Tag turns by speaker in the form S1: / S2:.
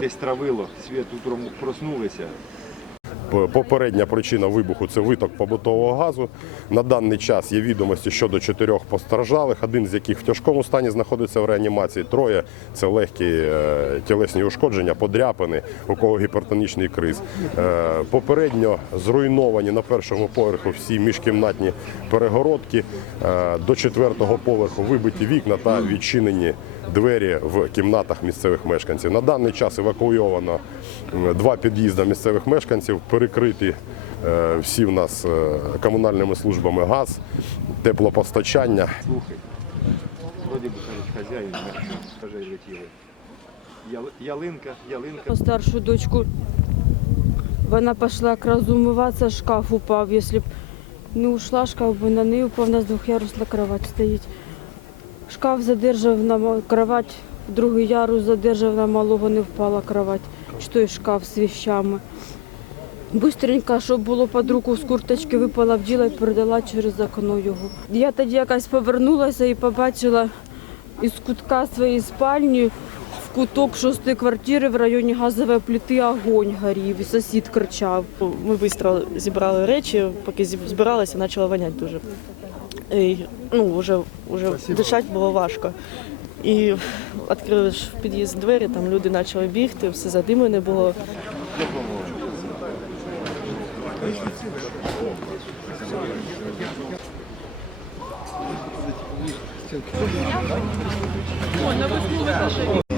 S1: Десь травило, світ утром проснулися.
S2: Попередня причина вибуху це виток побутового газу. На даний час є відомості щодо чотирьох постраждалих, один з яких в тяжкому стані знаходиться в реанімації. Троє це легкі е, тілесні ушкодження, подряпини, у кого гіпертонічний криз. Е, Попередньо зруйновані на першому поверху всі міжкімнатні перегородки. Е, До четвертого поверху вибиті вікна та відчинені двері в кімнатах місцевих мешканців. На даний час евакуйовано два під'їзди місцевих мешканців, перекриті е, всі в нас е, комунальними службами газ, теплопостачання.
S1: Слухай. Вроді би кажуть, хазяїн, скажи, летіли. Ялинка, ялинка.
S3: старшу дочку. Вона пішла якраз умиватися, шкаф упав. Якщо б не ушла, шкаф би на неї упав, у нас двохярусна кровать стоїть. Шкаф задержав на кровать, другий ярус задержав на малого, не впала кровать. Чи той шкаф з віщами. Бистренько, щоб було під руку з курточки, випала вділа і передала через окно його. Я тоді якась повернулася і побачила із кутка своєї спальні в куток шостої квартири в районі газової плити огонь горів, і сусід кричав.
S4: Ми швидко зібрали речі, поки збиралися, почало воняти дуже. І, ну, вже, вже дишати було важко. І відкрили ж в під'їзд двері, там люди почали бігти, все задимлене було. О, на восьму